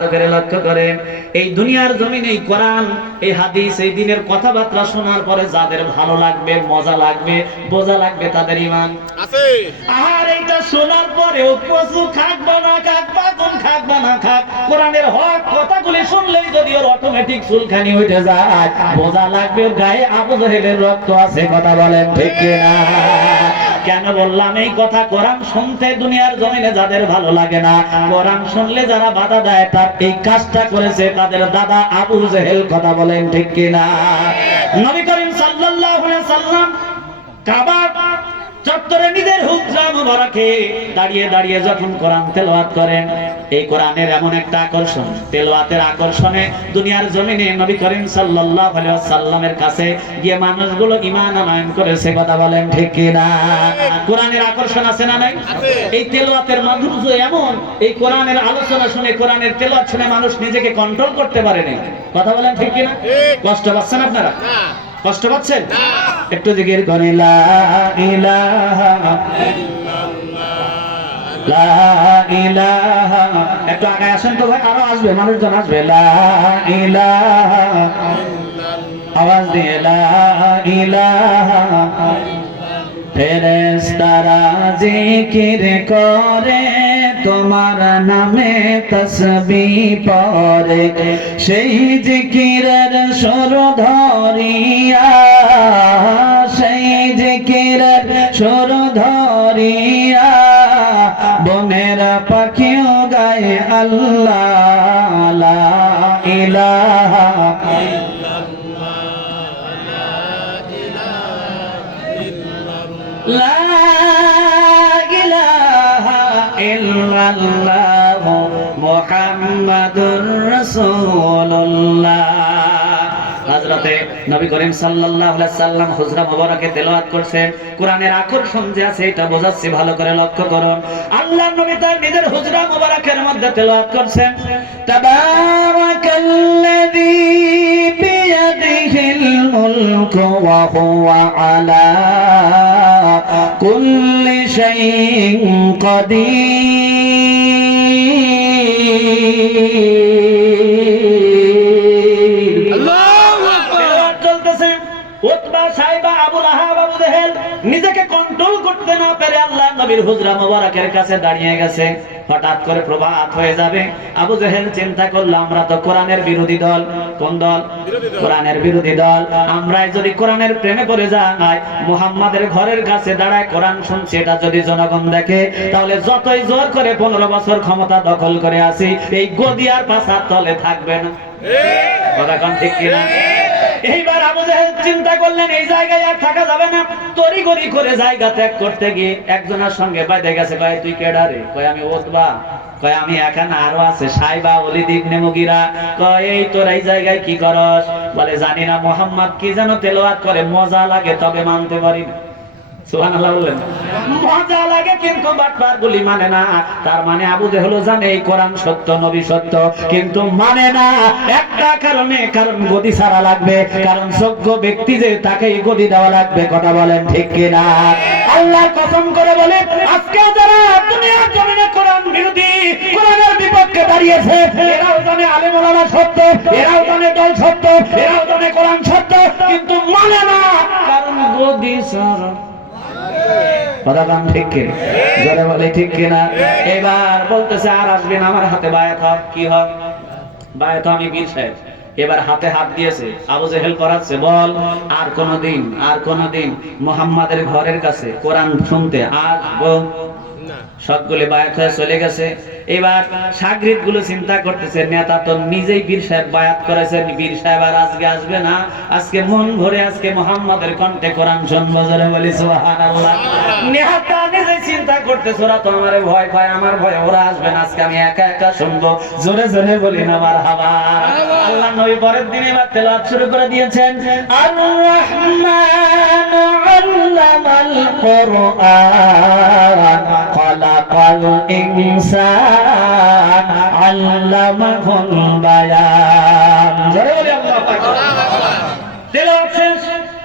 করে লক্ষ্য করেন, এই দুনিয়ার জমিনে এই কোরআন, এই হাদিস, এই দিনের কথাবার্তা শোনার পরে যাদের ভালো লাগবে, মজা লাগবে, বোঝা লাগবে, তাদের ঈমান আছে। আর এইটা শোনার পরে পশু খাক বা না খাক, বাদন খাক বা না খাক, কোরআনের হক কথাগুলি শুনলেই যদি ওর অটোমেটিক চুলখানি উঠে যায়, বোঝা লাগবে ওর গায়ে আবু জাহেলের রক্ত আছে। কথা বলেন ঠিক কিনা? কেন বললাম এই কথা? কোরআন শুনতে দুনিয়ার জমিনে যাদের ভালো লাগে না, কোরআন শুনলে যারা বাধা দেয়, তার এই কাজটা করেছে তাদের দাদা আবু জেহেল। কথা বলেন ঠিক কিনা? নবী করিম সাল্লাল্লাহু আলাইহি সাল্লাম কাবা চত্বরে নিজের হুজরা মুবারকে দাঁড়িয়ে দাঁড়িয়ে যখন কোরআন তেলাওয়াত করেন, এই কোরআনের এমন একটা আকর্ষণ, তেলাওয়াতের আকর্ষণে দুনিয়ার জমিনে নবী করিম সাল্লাল্লাহু আলাইহি ওয়াসাল্লামের কাছে গিয়ে মানুষগুলো ঈমান আনয়ন করেছে। কথা বলেন ঠিক কিনা? কোরআনের আকর্ষণ আছে না নাই? এই তেলাওয়াতের মাধুর্য এমন, এই কোরআনের আলোচনা শুনে, কোরআনের তেলাওয়াত শুনে মানুষ নিজেকে কন্ট্রোল করতে পারে না। কথা বলেন ঠিক কিনা? কষ্ট পাচ্ছেন আপনারা? কষ্ট পাচ্ছেন? একটু জিকির করে লা ইলাহা ইল্লাল্লাহ, লা ইলাহা। একটু আগে আসেন তো ভাই, আরো আসবে, মানুষজন আসবে। লা ইলাহা ইল্লাল্লাহ, আওয়াজ দিয়ে লা ইলাহা। ফেরেশতারা জিকির করে তোমার নামে, তাসবিহ পড়ে, সেই জিকিরের সুর ধরিয়া, সেই জিকিরের সুর ধরিয়া বনেরা পাখিও গায়ে আল্লাহ লা ইলাহা লা ইলাহা ইল্লাল্লাহ মুহাম্মাদুর রাসূলুল্লাহ। হযরতে নবী করিম সাল্লাল্লাহু আলাইহি সাল্লাম হুজরা মুবারকে তেলাওয়াত করছেন। কোরআনের আকর্ষণ যে আছে এটা বোঝাচ্ছি, ভালো করে লক্ষ্য করুন। আল্লাহর নবী তার নিজের হুজরা মুবারকের মধ্যে তেলাওয়াত করছেন, তাবারাকাল্লাযী বিয়াদিহিল মুলকু ওয়া হুয়া আলা কুল্লি শাইইন কাদির। আল্লাহু আকবার। চলতেছে। উতবা, সাইবা, আবু লাহাব, আবু জাহেল নিজেকে কন্ট্রোল করতে না পেরে আল্লাহ নবীর হুজরা মুবারকের কাছে দাঁড়িয়ে গেছে। হঠাৎ করে প্রভাত হয়ে যাবে। আবু জাহেল চিন্তা করলো, আমরা তো কোরআনের বিরোধী দল। কোন দল? কোরআনের বিরোধী দল। আমরাই যদি কোরআনের প্রেমে পড়ে যাই, মুহাম্মাদের ঘরের কাছে দাঁড়ায় কোরআন শুনছি, এটা যদি জনগণ দেখে, তাহলে যতই জোর করে 15 বছর ক্ষমতা দখল করে আসি, এই গদিয়ার পাছার তলে থাকবে না। কথা কোন ঠিক কিনা? এইবার আবু জাহেল চিন্তা করলেন, এই জায়গায় আর থাকা যাবে না। তড়িঘড়ি করে জায়গা ত্যাগ করতে গিয়ে একজনের সঙ্গে বাইরে গেছে। কয়, তুই কেডা রে? কয়, আমি উতবা। কয়, আমি এখানে আরো আছে সাইবা, ওলীদ ইবনে মুগীরা। কয়, এই তোর এই জায়গায় কি করস? বলে, জানি না মুহাম্মদ কি যেন তেলাওয়াত করে, মজা লাগে তবে মানতে পারি না। সুবহানাল্লাহ বললেন। মজা লাগে কিন্তু বাটপার গুলি মানে না। তার মানে আবু জাহেল জানে এই কোরআন সত্য, নবী সত্য, কিন্তু মানে না একটা কারণে, কারণ গদি ছাড়া লাগবে, কারণ যোগ্য ব্যক্তি যে তাকে গদি দেওয়া লাগবে। কথা বলেন ঠিক কিনা? আল্লাহর কসম করে বলে, আজকে যারা দুনিয়ার জমিনে কোরআন বিরোধী, কোরআনের বিপক্ষে দাঁড়িয়েছে, এরাও জানে আলেম ওলামা সত্য, এরাও জানে দল সত্য, এরাও জানে কোরআন সত্য, কিন্তু মানে না, কারণ গদি ছাড়া। কথা কান ঠিক কিনা? যারা বলে ঠিক কিনা? এবার বলতেছে, আর আসবে না আমার হাতে বায়াত হক। কি হক? বায়াত আমি বীর সাহেব। এবার হাতে হাত দিয়েছে, আবু জাহেল করাচ্ছে, বল আর কোনদিন মুহাম্মাদের ঘরের কাছে কোরআন শুনতে আসবো না। সবগুলো বায়াত হয়ে চলে গেছে। এবার শাগরিদ গুলো চিন্তা করতেছে, নেতা তো নিজেই বীর সাহেব বায়াত করেছেন, বীর সাহেব আর আজকে আসবে না, আজকে মন ভরে আজকে মুহাম্মাদের কণ্ঠে কোরআন শুনবো। যারা বলি সুবহানাল্লাহ। নেতা নিজে চিন্তা করতেছে, ওরা তো আমারে ভয় পায়, আমার ভয় ওরা আসবে না, আজকে আমি একা একা শুনবো। জোরে জোরে বলি না মারহাবা। আল্লাহ নবী পরের দিন এবার তেলাওয়াত শুরু করে দিয়েছেন, আর রহমান আল্লামাল কুরআন খালাকাল ইনসান আল্লামাহুল বায়ান। জোরে বলি আল্লাহু আকবার। তেলাওয়াত শেষ।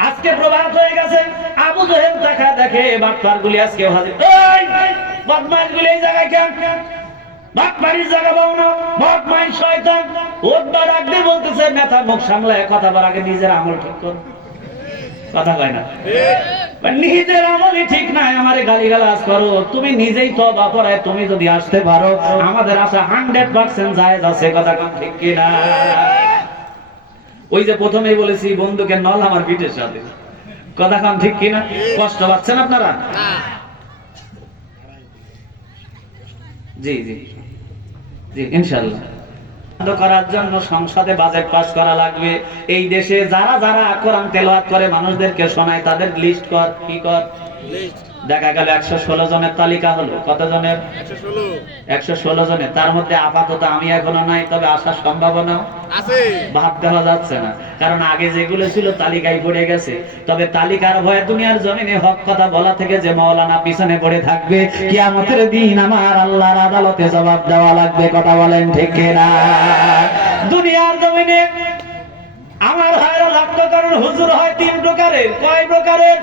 আজকে প্রভাত হয়ে গেছে। আবু জাহেল দেখা দেখে বাটপার গুলি আজকে হাজির। এই বদমাশ গুলি এই জায়গায় কেন? বাটপাড়ির জায়গা পাও না, বদমাইশ শয়তান। ওটবার রাখতে বলতেছে নেতা মুখ সামলায় কথা বলার আগে নিজের আমল ঠিক কর। কথা কয় না, নিজের আমলই ঠিক নাই, আমারে গালিগালাজ করো। তুমি নিজেই তওবা পড়ায় তুমি যদি আসতে পারো, আমাদের আশা 100% জায়েজ আছে। কথা কম ঠিক কি না? ওই যে প্রথমেই বলেছি বন্ধুকে নল আমার পিঠের সাথে। কথা কম ঠিক কি না? কষ্ট পাচ্ছেন আপনারা? জি জি জি, ইনশাআল্লাহ করার জন্য সংসদে বাজেট পাস করা লাগবে। এই দেশে যারা যারা কোরআন তেলাওয়াত করে মানুষদেরকে শোনায় তাদের লিস্ট কর। কি কর? দেখা গেল 116 জনের তালিকা হলো। কত জনের? 116 জনের। তার মধ্যে আপাতত আমি এখনো নাই, তবে আসার সম্ভাবনা আছে। বাদ দেওয়া যাচ্ছে না, কারণ আগে যেগুলো ছিল তালিকায় পড়ে গেছে। তবে তালিকার ভয়ে দুনিয়ার জমিনে হক কথা বলা থেকে যে মাওলানা পিছনে পড়ে থাকবে, কিয়ামতের দিন আমার আল্লাহর আদালতে জবাব দেওয়া লাগবে। কথা বলেন ঠিক কিনা? দুনিয়ার জমিনে আমার ভাইরা লক্ষ্য করুন, হুজুর হয় 3 প্রকারের। কয় প্রকারের?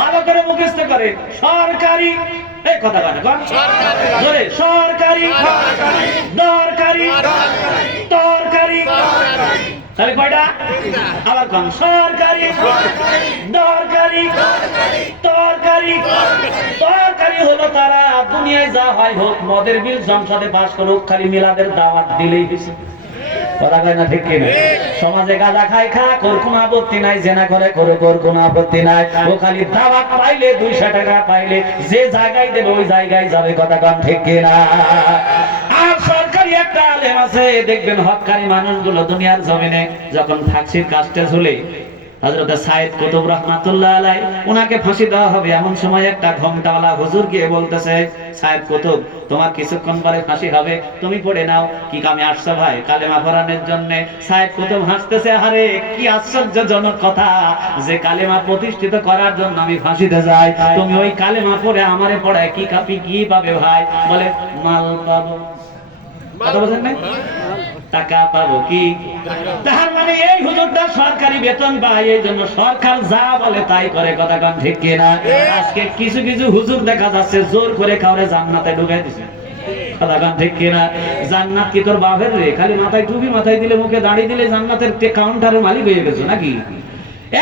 ভালো করে মুখস্থ করে। সরকারি, এই কথা বলে কোন? জোরে। সরকারি, দরকারি, তরকারি। তাহলে কয়টা? আবার কোন? সরকারি, দরকারি, তরকারি। তরকারি হলো তারা দুনিয়ায় যা হয় হোক, মদের বিল সংসদে পাস করুক, খালি মিলাদের দাওয়াত দিলেই বেশি। কথা কয় না ঠিক কিনা? সমাজে গাঁজা খাই খা, কোর কোনো আপত্তি নাই, জেনা করে করুক, কোর কোনো আপত্তি নাই। ও খালি দাওয়াত পাইলে 200 টাকা পাইলে যে জায়গায় দেবে ওই জায়গায় যাবে। কথা কন ঠিক কিনা? আর সরকারি একটা আলেম আছে, দেখবেন হককারী মানুষগুলো দুনিয়ার জমিনে যখন ফাঁসির কাস্টে ঝুলে, হযরত সাইদ কুতুব রাহমাতুল্লাহ আলাইহি উনাকে ফাঁসি দেওয়া হবে, এমন সময় একটা ঘোমটাওয়ালা হুজুর গিয়ে বলতেছে, সাইদ কুতুব তোমার কিছুক্ষণ পরে ফাঁসি হবে, তুমি পড়ে নাও। কি কামে আসছো ভাই? কালেমা পড়ানোর জন্য। সাইদ কুতুব হাসতেছে, আরে কি আশ্চর্যজনক কথা, যে কালেমা প্রতিষ্ঠিত করার জন্য আমি ফাঁসিতে যাই, তুমি ওই কালেমা পড়ে আমারে পড়ায় কি কাপি কি পাবে ভাই? বলে মাল পাবো। কথা বলেন না? টাকা পাবো কি? তার মানে এই হুজুরটা সরকারি বেতন পায়, এই জন্য সরকার যা বলে তাই করে। কথা কন ঠিক কিনা? আজকে কিছু কিছু হুজুর দেখা যাচ্ছে জোর করে কাউরে জান্নাতে ঢুকাই দিছে। কথা কন ঠিক কিনা? জান্নাত কি তোর বাপের রে? খালি মাথায় টুপি মাথায় দিলে, মুখে দাড়ি দিলে জান্নাতের কাউন্টারের মালিক হয়ে গেছো নাকি?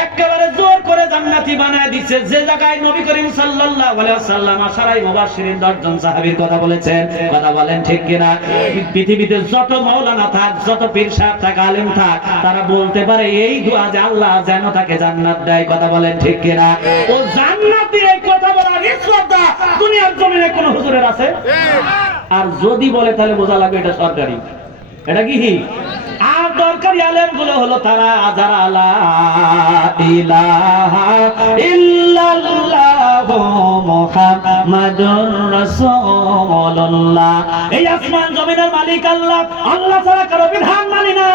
একেবারে জোর করে জান্নাতি বানায় দিচ্ছে। যে জায়গায় নবী করিম সাল্লাল্লাহু আলাইহি ওয়াসাল্লাম আশারাই মুবাশশিরিন 10 জন সাহাবীর কথা বলেছেন। কথা বলেন ঠিক কিনা? পৃথিবীতে যত মাওলানা থাক, যত পীর সাহেব থাক, আলেম থাক, তারা বলতে পারে এই দোয়া যে আল্লাহ যেন তাকে জান্নাত দেয়। কথা বলেন ঠিক কিনা? ও জান্নাতি এই কথা বলার ইজ্জতটা দুনিয়ার জমিনে কোন হুজুরের আছে? আর যদি বলে তাহলে বোঝা লাগবে এটা সরকারি। এটা কি? আর দরকারি আলেম গুলো হলো তারা যারা লা ইলাহা ইল্লাল্লাহু মুহাম্মাদুর রাসূলুল্লাহ। এই আসমান জমিনের মালিক আল্লাহ, আল্লাহ ছাড়া কারো বিধান মানি না,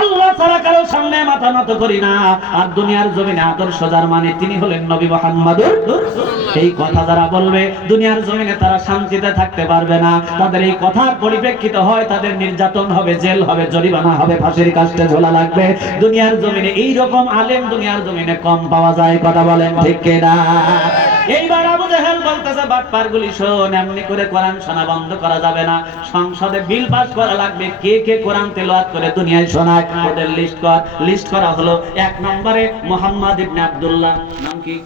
আল্লাহ ছাড়া কারো সামনে মাথা নত করি না। আর দুনিয়ার জমিনে আদর্শ যার মানে তিনি হলেন নবী মুহাম্মাদুর রাসূলুল্লাহ। এই কথা যারা বলবে দুনিয়ার জমিনে তারা শান্তিতে থাকতে পারবে না। তাদের এই কথার পরিপ্রেক্ষিত হয় তাদের নির্যাতন হবে, জেল হবে, জরিমানা হবে, ফাঁসির কাস্টে ঝোলা লাগবে। দুনিয়ার জমিনে এই রকম আলেম দুনিয়ার জমিনে কম পাওয়া যায়। কথা বলেন ঠিক কিনা? এইবার আবু জাহেল বলতেছে, বাটপারগুলি শোন, এমনি করে কোরআন শোনা বন্ধ করা যাবে না, সংসদে বিল পাস করা লাগবে। কে কে কোরআন তেলাওয়াত করে দুনিয়ায় শোনায় ওদের লিস্ট কর। লিস্ট করা হলো 1 নম্বরে মুহাম্মদ ইবনে আব্দুল্লাহ। নাম কি?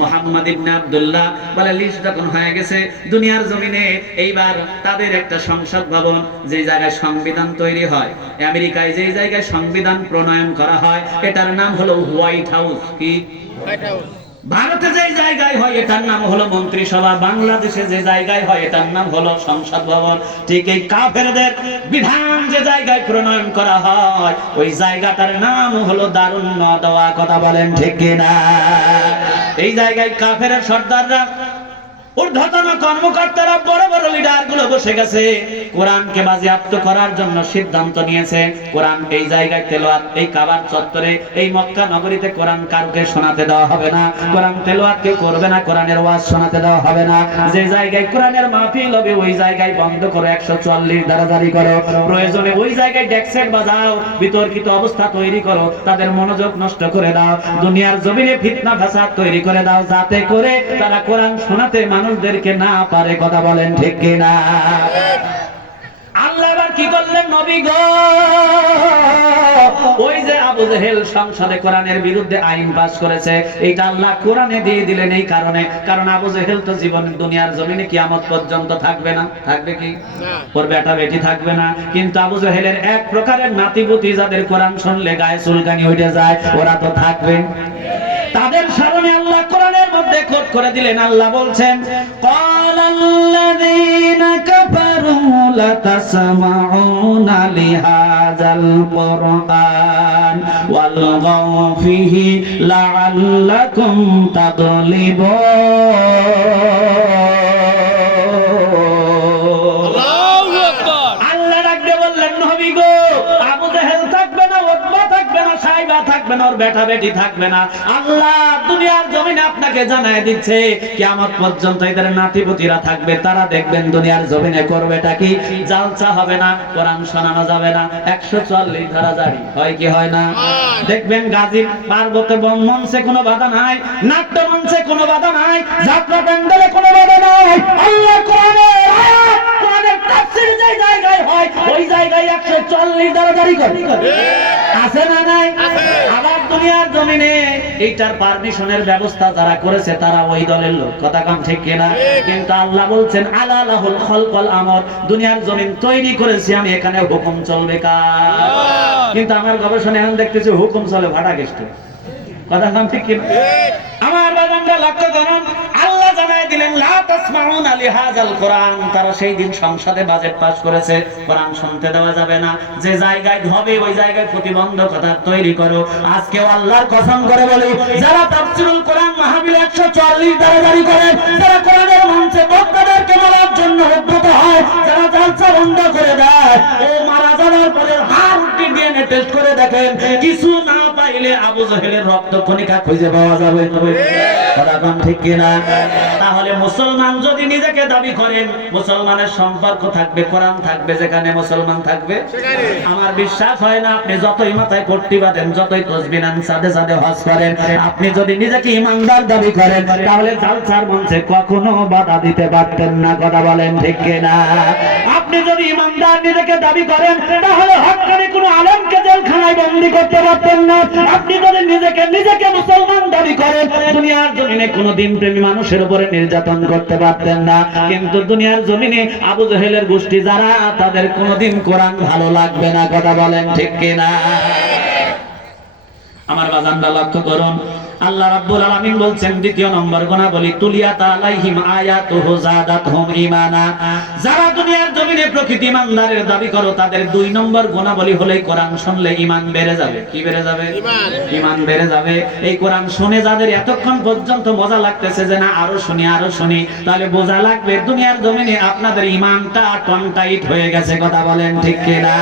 মুহাম্মদ ইবনে আব্দুল্লাহ। বলে লিস্ট যখন হয়ে গেছে দুনিয়ার জমিনে, এইবার তাদের একটা সংসদ ভবন, যে জায়গায় সংবিধান তৈরি হয়, আমেরিকায় যে জায়গায় সংবিধান প্রণয়ন করা হয়, এটার নাম হলো হোয়াইট হাউস। কি? White house. ভারতে যে জায়গায় হয় এটার নাম হলো মন্ত্রিসভা, বাংলাদেশে যে জায়গায় হয় এটার নাম হলো সংসদ ভবন। ঠিক এই কাফেরদের বিধান যে জায়গায় প্রণয়ন করা হয় ওই জায়গাটার নাম হলো দারুন নদওয়া। কথা বলেন ঠিক কিনা? এই জায়গায় কাফেরের সর্দাররা, ঊর্ধ্বতন কর্মকর্তারা, বড় বড় লিডার গুলো বসে গেছে, কোরআনকে বাজেয়াপ্ত করার জন্য সিদ্ধান্ত নিয়েছে। কোরআন এই জায়গায় তেলাওয়াত, এই কাবার চত্বরে, এই মক্কা নগরীতে কোরআন কাউকে শোনাতে দেওয়া হবে না, কোরআন তেলাওয়াত কেউ করবে না, কোরআনের ওয়াজ শোনাতে দেওয়া হবে না। যে জায়গায় কোরআনের মাহফিল হবে ওই জায়গায় বন্ধ করো, 144 ধারা জারি করো। প্রয়োজনে ওই জায়গায় ডেক্সেট বাজাও, বিতর্কিত অবস্থা তৈরি করো, তাদের মনোযোগ নষ্ট করে দাও, দুনিয়ার জমিনে ফিতনা ফাসাদ তৈরি করে দাও, যাতে করে তারা কোরআন শোনাতে মানুষদেরকে না পারে। কথা বলেন ঠিক কিনা? কি করলেন নবী গো? ওই যে আবু জেহেল সংসদে কোরআনের বিরুদ্ধে আইন পাস করেছে, এটা আল্লাহ কোরআনে দিয়ে দিলেন এই কারণে, কারণ আবু জেহেল তো জীবন দুনিয়ার জমিনে কিয়ামত পর্যন্ত থাকবে না। থাকবে কি? ওর বেটা বেটি থাকবে না। কিন্তু আবু জেহেলের এক প্রকারের নাতিপুতি যাদের কোরআন শুনলে গায়ে চুলকানি উঠে যায়, ওরা তো থাকবে। তাদের স্মরণে আল্লাহ কোরআনের মধ্যে কোট করে দিলেন। আল্লাহ বলছেন, ক্বালাল্লাযীনা কাফারু লাতাসমাউনা লিহাযাল কুরআন ওয়ালগাউ ফীহি লাআল্লাকুম তাগলিবুন। আল্লাহু আকবার। আল্লাহ ডাকতে বললেন, নবী গো, আবু জেহেল থাকবে না, উতবা থাকবে না, সাইবা থাকবে না, ওর বেটা বেটি থাকবে না। আল্লাহ দুনিয়ার জমিনে আপনাকে জানায় দিচ্ছে, কিয়ামত পর্যন্ত এদের নাতিপুতিরা থাকবে। তারা দেখবেন দুনিয়ার জমিনে করবেটা কি? জালসা হবে না, কোরআন শোনানো যাবে না, 140 ধারা জারি হয় কি হয় না? দেখবেন গাজীর পার্বত্য মঞ্চে কোনো বাধা নাই, নাট্য মঞ্চে কোনো বাধা নাই, যাত্রা প্যান্ডেলে কোনো বাধা নাই। আল্লাহ কোরআনের আয়াত, কোরআনের তাফসীর যে জায়গায় হয়, ওই জায়গায় 140 ধারা জারি করে। আছে না নাই? আবার দুনিয়ার জমিনে এইটার পারমিশনের ব্যবস্থা যারা করেছে তারা ওই দলের লোক। কথা কম ঠিক কিনা? কিন্তু আল্লাহ বলছেন, আলা লাহুল খালকুল আমর, দুনিয়ার জমিন তৈরি করেছি আমি, এখানে হুকুম চলবে কার? কিন্তু আমার গবেষণা এখন দেখতেছি হুকুম চলে ভাটা গেস্ট। কথা কম ঠিক কিনা? আমার বাজানরা লক্ষ্য করুন, আল্লাহ জানায় দিলেন, লা তাসমাউনা লিহাযাল কুরআন। তারা সেই দিন সংসদে বাজেট পাস করেছে, কোরআন শুনতে দেওয়া যাবে না। যে জায়গায় হবে ওই জায়গায় প্রতিবন্ধকতা তৈরি করো। আজকে আল্লাহর কসম করে বলি, যারা তাফসীরুল কোরআন মাহফিল 140 দ্বারা জারি করেন, যারা কোরআনের মঞ্চে বক্তাদেরকে মারার জন্য উদ্যত হয়, যারা জালসা বন্ধ করে দেয়, ও মারা যাওয়ার পরে হাড় ডিএনএ টেস্ট করে দেখেন, কিছু না পাইলে আবু জেহেলের রক্ত কণিকা খুঁজে পাওয়া যাবে। ঠিক কিনা? তাহলে মুসলমান যদি নিজেকে দাবি করেন, মুসলমানের সম্পর্ক থাকবে, কোরআন থাকবে, যেখানে মুসলমান থাকবে। আমার বিশ্বাস হয় না, আপনি যতই মাথায় পট্টি বাঁধেন, যতই তসবিহ নেন, সাদে সাদে হজ করেন, আপনি যদি নিজেকে ইমানদার দাবি করেন, তাহলে জালসার মঞ্চে কখনো বাধা দিতে পারতেন না। কথা বলেন ঠিক কিনা? আপনি যদি ইমানদার নিজেকে দাবি করেন, তাহলে হক্কানি কোনো আলেমকে জেলখানায় বন্দী করতে পারতেন না। আপনি যদি নিজেকে মুসলমান দাবি করেন, দুনিয়ার জমিনে কোনো দিন প্রেমী মানুষের উপরে নির্যাতন করতে পারতেন না। কিন্তু দুনিয়ার জমিনে আবু জেহেলের গোষ্ঠী যারা, তাদের কোনোদিন কোরআন ভালো লাগবে না। কথা বলেন ঠিক কিনা? আমার বাজানরা লক্ষ্য করুন, আল্লাহ রাব্বুল আলামিন বলছেন দ্বিতীয় নম্বর গুণাবলী, তুলিয়াত আলাইহিম আয়াতুহু জাদাতহুম ঈমানা। যারা দুনিয়ার জমিনে প্রকৃত ঈমানদারের দাবি করো, তাদের 2 নম্বর গুণাবলী হলো কোরআন শুনলে ঈমান বেড়ে যাবে। কি বেড়ে যাবে? ঈমান বেড়ে যাবে। এই কোরআন শুনে যাদের এতক্ষণ পর্যন্ত মজা লাগতেছে যে না আরো শুনি আরো শুনি, তাহলে বোঝা লাগবে দুনিয়ার জমিনে আপনাদের ঈমানটা টনটাইট হয়ে গেছে। কথা বলেন ঠিক কিনা?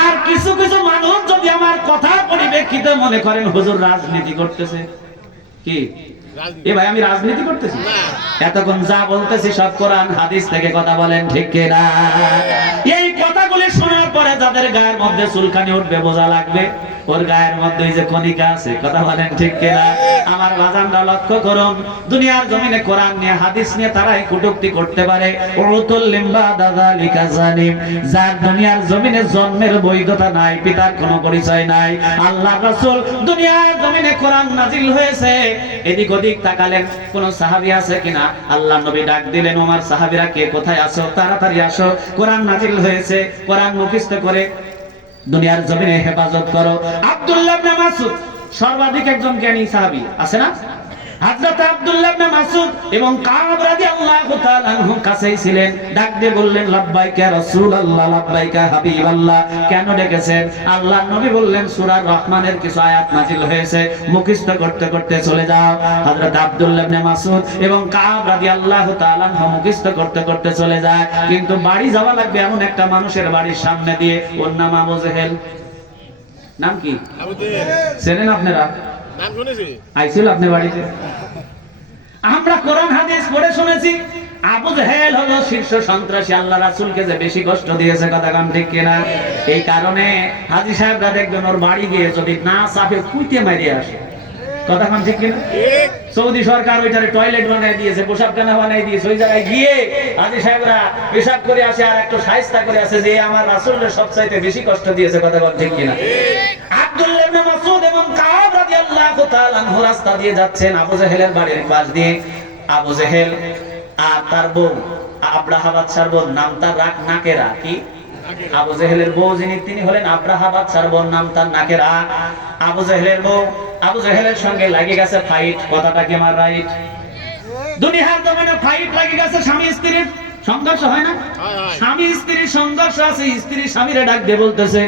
আর কিছু কিছু মানুষ যদি আমার কথা পরিপ্রেক্ষিতে মনে করেন হুজুর রাজনীতি করতেছে, কি এ ভাই আমি রাজনীতি করতেছি? এতক্ষণ যা বলতেছি সব কোরআন হাদিস থেকে। কথা বলেন ঠিক কিনা? এই কথাগুলি শোনার পরে যাদের গায়ের মধ্যে চুলকানি উঠবে, বোঝা লাগবে ওর গায়ের মধ্যে যে কণিকা আছে। কথা বলেন ঠিক কিনা? আমার বাজানরা লক্ষ্য করুন, দুনিয়ার জমিনে কোরআন নিয়ে হাদিস নিয়ে তারাই কটূক্তি করতে পারে। উতুল লিম্বা দাযালিকা জালিম, যার দুনিয়ার জমিনে জন্মের বৈধতা নাই, পিতার কোনো পরিচয় নাই। আল্লাহ রাসূল দুনিয়ার জমিনে কোরআন নাজিল হয়েছে, এদিক ওদিক তাকালেন কোন সাহাবী আছে কিনা। আল্লাহ নবী ডাক দিলেন, ওমর সাহাবীরা কে কোথায় আছো? তাড়াতাড়ি আসো, কোরআন নাজিল হয়েছে, কোরআন মুখস্থ করে দুনিয়ার জমিনে হেফাজত করো। আব্দুল্লাহ ইবনে মাসউদ সর্বাধিক একজন জ্ঞানী সাহাবী, আছে না? হযরত আব্দুল্লাহ ইবনে মাসউদ এবং কাব রাদিয়াল্লাহু তাআলা আনহু কাছেই ছিলেন। ডাক দিয়ে বললেন, লাব্বাইকা ইয়া রাসূলুল্লাহ, লাব্বাইকা হাবিবাল্লাহ। কেন ডেকেছেন? আল্লাহর নবী বললেন, সূরা রহমানের কিছু আয়াত নাযিল হয়েছে, মুখস্থ করতে করতে চলে যাও। হযরত আব্দুল্লাহ ইবনে মাসউদ এবং কাব রাদিয়াল্লাহু তাআলা আনহু মুখস্থ করতে করতে চলে যায়। কিন্তু বাড়ি যাওয়া লাগবে এমন একটা মানুষের বাড়ির সামনে দিয়ে, ওর নাম আবু জেহেল। নাম কি? আবু জেহেল। চেনেন আপনারা? নাম শুনেছি, আইছিল আপনার বাড়িতে। আমরা কোরআন হাদিস পড়ে শুনেছি আবু জেহেল হলো শীর্ষ সন্ত্রাসী, আল্লাহ রাসূলকে যে বেশি কষ্ট দিয়েছে। কথা কান ঠিক কিনা? এই কারণে হাজী সাহেবরা দেখবেন ওর বাড়ি গিয়ে যদি না চাপে কুইতে মারিয়ে আসে। কথা কোন ঠিক কিনা? সৌদি সরকার ওইটারে টয়লেট বানায় দিয়েছে, পোশাকখানা বানায় দিয়েছে। ওই জায়গায় গিয়ে হাজী সাহেবরা পেশাব করে আসে আর একটু শায়েস্তা করে আসে যে আমার রাসূলের সবচাইতে বেশি কষ্ট দিয়েছে। কথা কোন ঠিক কিনা? আব্দুল্লাহ ইবনে মাসউদ এবং কাব রাদিয়াল্লাহু তাআলা আনহু রাস্তা দিয়ে যাচ্ছেন আবু জাহেলের বাড়ির পাশ দিয়ে। আবু জাহেল আর তার বউ আব্রাহা বাদশার বউ, নাম তার নাকেরা। কি? আবু জাহেলের বউ যিনি তিনি হলেন আব্রাহা বাদশার বউ, নাম তার নাকেরা। আবু জাহেলের বউ আবু জাহেলের সঙ্গে লাগে গেছে ফাইট। কথাটা কি আমার রাইট? দুনিয়ার জমিনে ফাইট লাগে গেছে, স্বামী স্ত্রীর সংঘর্ষ হয় না? স্বামী স্ত্রীর সংঘর্ষ আছে। স্ত্রী স্বামীরে ডাক দিয়ে বলতেছে,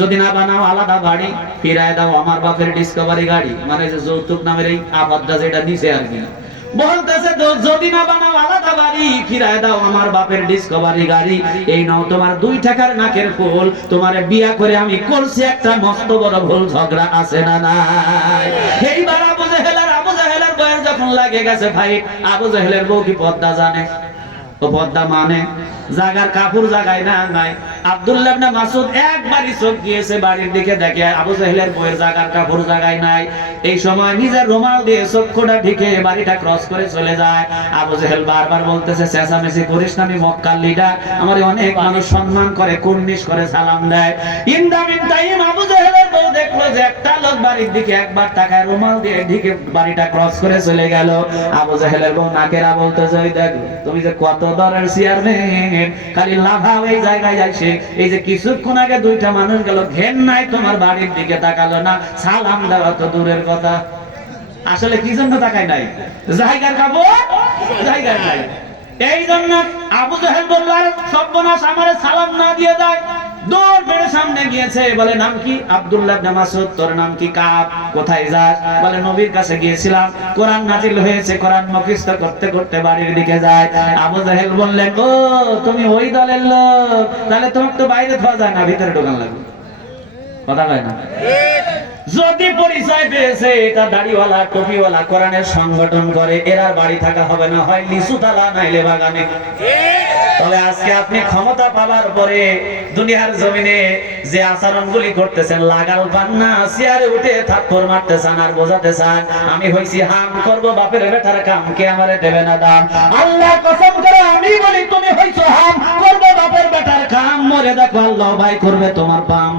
যদি না বানাও আলাদা বাড়ি, ফিরায় দাও আমার বাপের ডিসকভারি গাড়ি, মানে যে যৌতুক নামের এই আবাদটা যেটা দিছে আর কি, বলতেছে যদি না বানাও আলাদা বাড়ি, ফিরায় দাও আমার বাপের ডিসকভারি গাড়ি। এই নাও তোমার 2 টাকার নাকের ফুল, তোমারে বিয়া করে আমি করছি একটা মস্ত বড় ভুল, ঝগড়া আছে না নাই? এইবার আবু জাহেলের বউয়ের যখন লাগে গেছে ভাই, আবু জাহেলের বউ কি পর্দা জানে? ও পর্দা মানে জাগার কাপড় জাগায় না নাই। আব্দুল্লাহ ইবনে মাসউদ একবারই চোখ গিয়েছে বাড়ির দিকে, দেখে আবু জাহেলের বউয়ের জাগার কাপড় জাগায় নাই। এই সময় নিজের রুমাল দিয়ে চক্ষুটা ঢেকে বাড়িটা ক্রস করে চলে যায়। আবু জাহেল বারবার বলতেছে, চেঁচামেচি করিস না, আমি মক্কার লিডার, আমারে অনেক মানুষ সম্মান করে, কুর্নিশ করে, সালাম দেয়। ইনদামিন টাইম আবু জাহেলের বউ দেখলো যে একটা লোক বাড়ির দিকে একবার তাকায়, রুমাল দিয়ে ঢেকে বাড়িটা ক্রস করে চলে গেল। আবু জাহেলের বউ নাকেরা বলতেছে, ওই দেখো তুমি যে কত দরের চেয়ারম্যান, খালি লাভাও এই জায়গায় যাইছে। এই যে কিছুক্ষণ আগে 2টা মানুষ গেল, ঘেন নাই তোমার বাড়ির দিকে তাকালো না, সালাম দেওয়া তো দূরের কথা। আসলে কি জন্য তাকায় নাই? জায়গার কাপড় জায়গায় নাই। এই জন্য আবু জাহেল বলল, সর্বনাশ, আমারে সালাম না দিয়ে যায়। দৌড় বেড়ে সামনে গিয়েছে, বলে নাম কি? আব্দুল্লাহ ইবনে মাসউদ। তোর নাম কি? কাব। কোথায় যাস? বলে নবীর কাছে গিয়েছিলাম, কোরআন নাজিল হয়েছে, কোরআন মুখস্থ করতে করতে বাড়ির দিকে যায়। আবু জাহেল বললেন, ও তুমি ওই দলের লোক, তাহলে তোমার তো বাইরে ধোয়া যায় না, ভিতরে ঢোকান লাগবে। কথা কয় না? যদি পরিচয় পেয়েছে এটা দাড়িওয়ালা টুপিওয়ালা কোরআনের সংগঠন করে, এরা বাড়ি থাকা হবে না, হয় লিচুতলা নাইলে বাগানে। তবে আজকে আপনি ক্ষমতা পাওয়ার পরে দুনিয়ার জমিনে যে আচরণগুলি করতেছেন, লাগাল পান্না, চেয়ারে উঠে থাপ্পড় মারতে চান আর বোঝাতে চান আমি হইছি হাম, করব বাপের বেটার কাম, কে আমারে দেবে না দাম। আল্লাহ কসম করে আমি বলি, তুমি হইছো হাম, করব বাপের বেটার কাম, মরে দেখো আল্লাহ ভাই করবে তোমার পাম।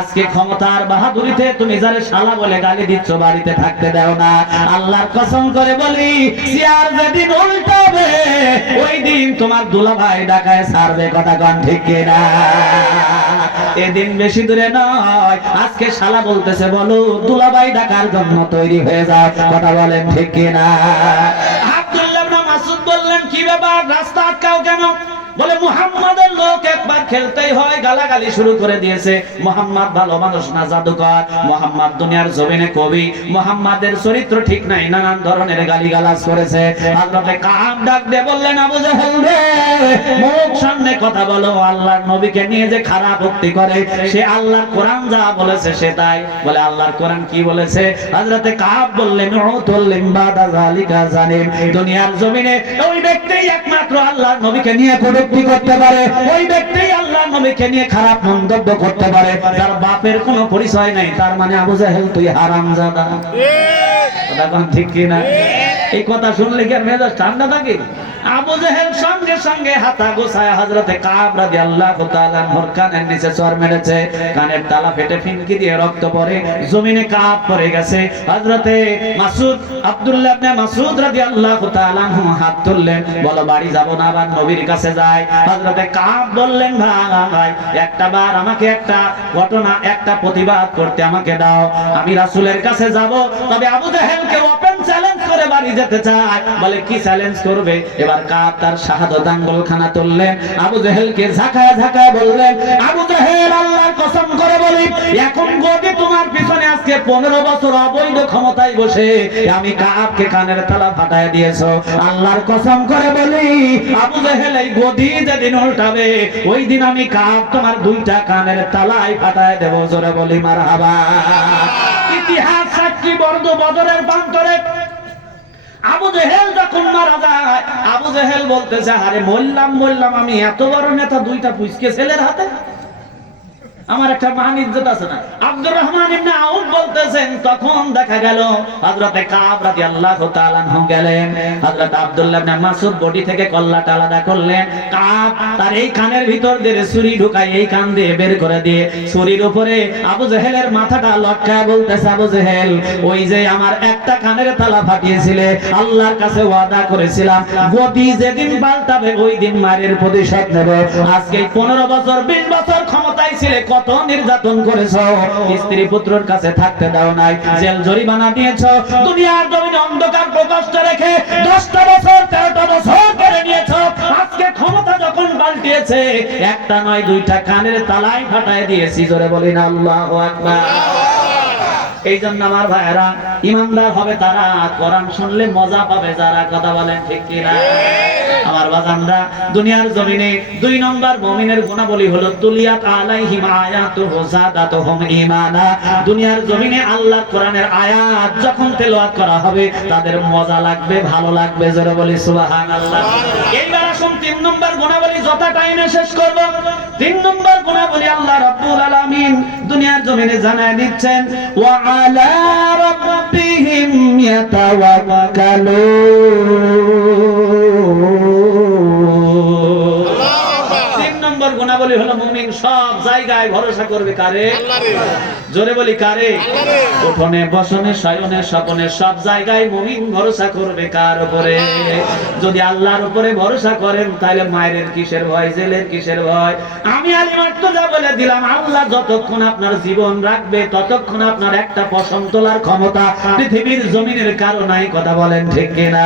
আজকে ক্ষমতার বাহাদুরিতে তুমি যারে শালা বলে গালি দিচ্ছ, বাড়িতে থাকতে দাও না। আল্লাহর কসম করে বলি, চেয়ার যেদিন উল্টাবে ওই দিন তোমার দুলাভাই ডাকায় ছাড়বে। কথা কোন ঠিক কিনা? এদিন বেশি দূরে নয়। আজকে শালা বলতেছে, বলো দুলাভাই ডাকার জন্য তৈরি হয়ে যাও। কথা বলেন ঠিক কিনা? আব্দুল্লাহ ইবনে মাসউদ বললেন, কি ব্যাপার, রাস্তা আটকাও কেন? বলে মুহাম্মাদের লোক একবার খেলতেই হয়, গালাগালি শুরু করে দিয়েছে। মুহাম্মদ ভালো মানুষ না, জাদুকর। মুহাম্মদ দুনিয়ার জমিনে কবি, মুহাম্মাদের চরিত্র ঠিক নাই, নানান ধরনের গালিগালাজ করেছে। হযরতে কাব ডাক দিয়ে বললেন, আবু জাহেল রে, মুখ সামনে কথা বলো। আল্লাহর নবীকে নিয়ে যে খারাপ উক্তি করে, সে আল্লাহর কোরআন যা বলেছে সে তাই বলে। আল্লাহর কোরআন কি বলেছে? হযরতে কাব বললেন, উতুল্লিম বাদা যালিকা জানিম। দুনিয়ার জমিনে ওই ব্যক্তি একমাত্র আল্লাহর নবীকে নিয়ে কটূক্তি করতে পারে, ওই ব্যক্তি আল্লাহর নবীকে নিয়ে খারাপ মন্তব্য করতে পারে, তার বাপের কোনো পরিচয় নাই। তার মানে আবু জাহেল তুই হারামজাদা। কথা কোন ঠিক কিনা? এই কথা শুনলে কি আর মেজাজ ঠান্ডা থাকে? আবু জাহেল সঙ্গে সঙ্গে হাতা গোছায় হযরতে কাব রাদিয়াল্লাহু তাআলা আনহুর কানের নিচে চড় মেরেছে। কানের তালা ফেটে ফিনকি দিয়ে রক্ত পড়ে জমিনে কাব পড়ে গেছে। হযরতে মাসউদ, আব্দুল্লাহ ইবনে মাসউদ রাদিয়াল্লাহু তাআলা আনহু হাত তুললেন, বলো বাড়ি যাব না, আবার নবীর কাছে যাই। হযরতে কাব বললেন, ভাই একটা বার আমাকে একটা ঘটনা, একটা প্রতিবাদ করতে আমাকে দাও, আমি রাসূলের কাছে যাব। তবে আবু জাহেলকে ওপেন চ্যালেঞ্জ করে বাড়ি যেতে চায়। বলে কি চ্যালেঞ্জ করবে? এবার কাব তার শাহাদাত আঙ্গুলখানা তুললেন, আবু জাহেলকে ঝাঁকায় ঝাঁকায় বললেন, আবু জাহেল আল্লাহর কসম করে বলি, এখন গদি তোমার পিছনে আজকে 15 বছর অবৈধ ক্ষমতায় বসে আমি কাবকে কানের তালা ফাটায় দিয়েছো। আল্লাহর কসম করে বলি, আবু জাহেল এই গদি যেদিন উল্টাবে ওই দিন আমি কাব তোমার 2টা কানের তালাই ফাটায় দেব। জোরে বলি মারহাবা। ইতিহাস সাক্ষী, বদরের প্রান্তরে আবু জাহেল যখন মারা যায়, আবু জাহেল বলতেছে, আরে মরলাম আমি, এত বড় নেতা 2টা পুচকে ছেলের হাতে। আমার একটা মান ইজ্জত আছে না। আব্দুর রহমান ইবনে আউফ বলতেছেন তখন দেখা গেল হযরতে কাব রাদিয়াল্লাহু তাআলা আনহু গেলেন, হযরত আব্দুল্লাহ ইবনে মাসউদ বডি থেকে কল্লাটা আলাদা করলেন, কাব তার এই কানের ভিতর দিয়ে ছুরি ঢুকাই এই কান দিয়ে বের করে দিয়ে ছুরির উপরে আবু জেহেলের মাথাটা লটকায় বলতেছে, আবু জেহেল ওই যে আমার একটা কানের তালা ফাটিয়েছিলে, আল্লাহর কাছে ওয়াদা করেছিলাম গতি যেদিন পাল্টাবে ওই দিন মায়ের প্রতিশোধ নেব। আজকে 15 বছর 20 বছর ক্ষমতায় ছিলে, কত নির্যাতন করেছো, স্ত্রী পুত্রর কাছে থাকতে দাও নাই, জেল জরিমানা দিয়েছো, দুনিয়ার জমিনে অন্ধকার প্রকোষ্ঠ রেখে 10টা বছর 13টা বছর করে নিয়েছো। আজকে ক্ষমতা যখন পাল্টিয়েছে একটা নয় দুইটা কানের তালাই ফাটায় দিয়েছি, জোরে বলি না আল্লাহু আকবার। এই জন্য আমার ভাইয়েরা ইমানদার হবে তারা, কোরআন শুনলে মজা পাবে যারা, কথা বলেন ঠিক কিনা? আমার বাজানরা দুনিয়ার জমিনে 2 নম্বর মুমিনের গুণাবলী হলো তুলিয়াত আলাইহিম আয়াতুহু যাদাতুহুম ঈমানা। দুনিয়ার জমিনে আল্লাহর কোরআনের আয়াত যখন তেলাওয়াত করা হবে তাদের মজা লাগবে, ভালো লাগবে, জোরে বলি সুবহানাল্লাহ। এইবার আসুন 3 নম্বর গুণাবলী, যত টাইমে শেষ করব। 3 নম্বর গুণাবলী আল্লাহ রাব্বুল আলামিন দুনিয়ার জমিনে জানায় দিচ্ছেন, ওয়া আলা রাব্বিহিম ইয়াতাওয়াক্কালুন। 3 নম্বর গুণাবলী হলো মুমিন সব জায়গায় ভরসা করবে কারে? জোরে বলি কারে? উঠোনে বসনে শয়নে স্বপনে সব জায়গায় মুমিন ভরসা করবে কার উপরে? যদি আল্লাহর উপরে ভরসা করেন তাহলে মায়ের কিসের ভয়, জেলের কিসের ভয়? আমি আলিমাত্র যা বলে দিলাম, আল্লাহ যতক্ষণ আপনার জীবন রাখবে ততক্ষণ আপনার একটা পশম তোলার ক্ষমতা পৃথিবীর জমিনের কারো নাই, কথা বলেন ঠিক কিনা?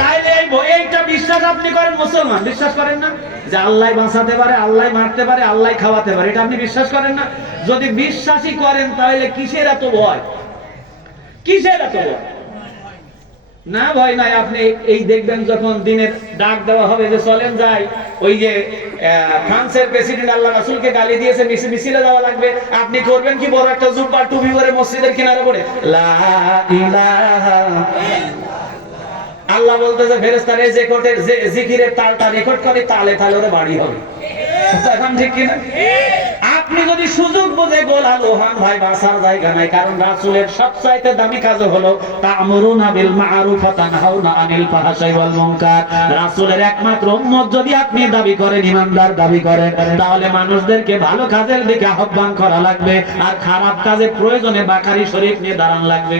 তাইলে এইটা বিশ্বাস আপনি করেন, মুসলমান বিশ্বাস করেন না যে আল্লাহ বাঁচাতে পারে, আল্লাহ মারতে পারে, আল্লাহ খাওয়াতে পারে, এটা আপনি বিশ্বাস করেন না? যদি বিশ্বাসই করেন তাহলে কিসের এত ভয়? কিসের এত ভয়? না ভয় নাই। আপনি এই দেখবেন যখন দিনের ডাক দেওয়া হবে যে চলেন যাই, ওই যে ফ্রান্সের প্রেসিডেন্ট আল্লাহ রাসূলকে গালি দিয়েছে, মিছিলে যাওয়া লাগবে, আপনি করবেন কি? বড় একটা জুব্বা টুপি পরে মসজিদের কিনারে পড়ে লা ইলাহা, আল্লাহ বলতেছে ফেরেশতারে যে কোটের যে জিকিরের তালটা রেকর্ড করে তালে তালে ওরে বাড়ি হবে, এখন ঠিক কিনা? আপনি যদি সুযোগ বুঝে গোলা লোহান ভাই বাসার জায়গা নাই, কারণ রাসূলের সবচাইতে দামি কাজ হলো তা'মুরুনা বিল মা'রুফ ওয়া তানহাউনা আনিল ফাহশাই ওয়াল মুনকার। রাসূলের একমাত্র উম্মত যদি আপনি দাবি করেন, ইমানদার দাবি করেন, তাহলে মানুষদেরকে ভালো কাজের দিকে আহ্বান করা লাগবে, আর খারাপ কাজে প্রয়োজনে বাকারি শরীফ নিয়ে দাঁড়ান লাগবে।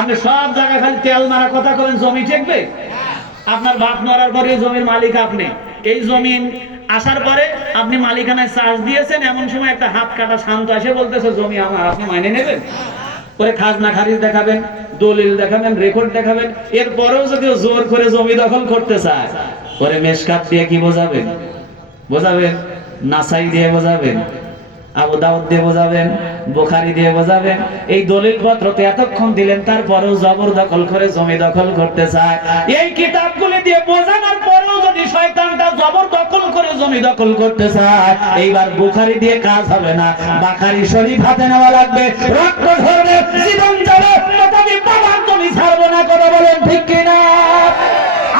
আপনি সব জায়গায় খালি তেল মারা কথা বলেন, জমি ঠেকবে? আপনার বাপ মরার পরে জমির মালিক আপনি, এই জমিন আসার পরে আপনি মালিকানায় চার্জ দিয়েছেন, এমন সময় একটা হাত কাটা শান্ত এসে বলতেছে জমি আমার, আপনি মাইনে নেবেন? পরে খাজনা খারিজ দেখাবেন, দলিল দেখাবেন, রেকর্ড দেখাবেন, এরপরেও যদি জোর করে জমি দখল করতে চায়, পরে মেশকাত দিয়ে কি বোঝাবেন? বোঝাবেন নাসাই দিয়ে বোঝাবেন, আবু দাউদ দিয়ে বোঝাবেন, বুখারী দিয়ে বোঝাবেন। এই দলিল পত্র তো এতক্ষণ দিলেন, তারপরেও জবরদখল করে জমি দখল করতে চায়। এই কিতাবগুলি দিয়ে বোঝানোর পরেও যদি শয়তানটা জবরদখল করে জমি দখল করতে চায়, এইবার বুখারী দিয়ে কাজ হবে না, বুখারী শরীফ হাতে নেওয়া লাগবে, রক্ত ঝরবে, জীবন যাবে, তথাপি বাবার জমি ছাড়বো না, কথা বলেন ঠিক কিনা?